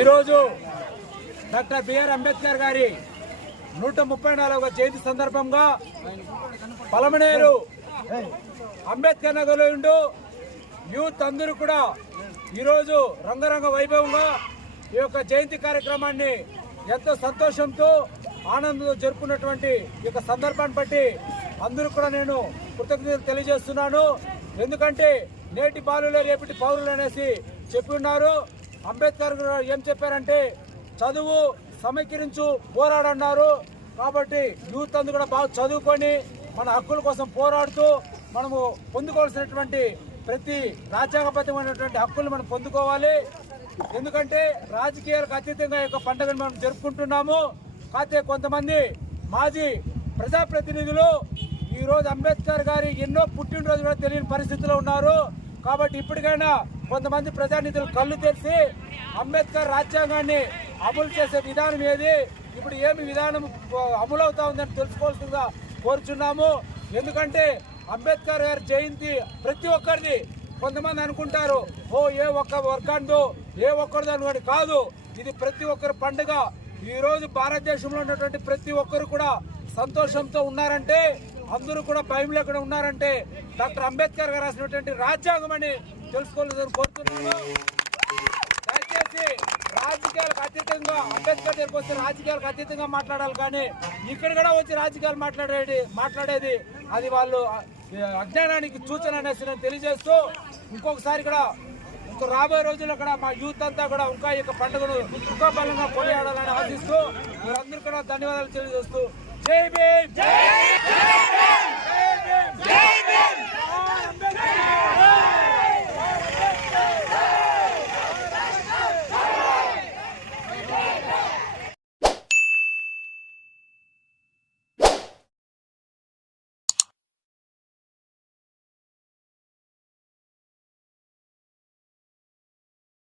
ఈరోజు doctor BR Ambedkar గారి 134వ జయంతి సందర్భంగా పలమనేరు అంబేద్కర్ నగర్లో ఉంటూ యూత్ అందరూ కూడా ఈరోజు రంగరంగ వైభవంగా ఈ యొక్క జయంతి కార్యక్రమాన్ని ఎంతో సంతోషంతో ఆనందంతో జరుపుకున్నటువంటి ఈ యొక్క సందర్భాన్ని బట్టి అందరూ కూడా నేను కృతజ్ఞతలు తెలియజేస్తున్నాను. ఎందుకంటే నేటి బాలులే రేపటి పౌరులు అనేసి చెప్పి ఉన్నారు. అంబేద్కర్ ఏం చెప్పారంటే చదువు సమీకరించు పోరాడన్నారు. కాబట్టి యూత్ అందు కూడా బాగా చదువుకొని మన హక్కుల కోసం పోరాడుతూ మనము పొందుకోవాల్సినటువంటి ప్రతి రాజ్యాంగబద్ధమైనటువంటి హక్కులు మనం పొందుకోవాలి. ఎందుకంటే రాజకీయాలకు అతీతంగా ఈ యొక్క పండుగను మనం జరుపుకుంటున్నాము. కాకపోతే కొంతమంది మాజీ ప్రజాప్రతినిధులు ఈరోజు అంబేద్కర్ గారి ఎన్నో పుట్టినరోజు కూడా తెలియని పరిస్థితిలో ఉన్నారు. కాబట్టి ఇప్పటికైనా కొంతమంది ప్రజానిధులు కళ్ళు తెరిచి అంబేద్కర్ రాజ్యాంగాన్ని అమలు చేసే విధానం ఏది, ఇప్పుడు ఏమి విధానం అమలు అవుతా ఉందని తెలుసుకోవాల్సిందిగా కోరుచున్నాము. ఎందుకంటే అంబేద్కర్ గారి జయంతి ప్రతి ఒక్కరిది. కొంతమంది అనుకుంటారు ఏ ఒక్క వర్గానిదో ఏ ఒక్కరిదో అనుకోండి, కాదు, ఇది ప్రతి ఒక్కరి పండుగ. ఈరోజు భారతదేశంలో ఉన్నటువంటి ప్రతి ఒక్కరు కూడా సంతోషంతో ఉన్నారంటే, అందరూ కూడా భయం లేకుండా ఉన్నారంటే డాక్టర్ అంబేద్కర్ గారు రాసినటువంటి రాజ్యాంగం అని తెలుసుకోవాలని కోరుతున్నాను. దయచేసి రాజకీయాలకు అతీతంగా అంబేద్కర్ దగ్గరికి వస్తే రాజకీయాలకు అతీతంగా మాట్లాడాలి, కానీ ఇక్కడ కూడా వచ్చి రాజకీయాలు మాట్లాడేది అది వాళ్ళు అజ్ఞానానికి సూచన అనేసి నేను తెలియజేస్తూ ఇంకొకసారి కూడా రాబోయే రోజుల్లో కూడా మా యూత్ అంతా కూడా ఇంకా ఈ యొక్క పండుగను ఇంకా బలంగా కొనియాడాలని ఆశిస్తూ మీరందరూ కూడా ధన్యవాదాలు తెలియజేస్తూ జై భీమ్.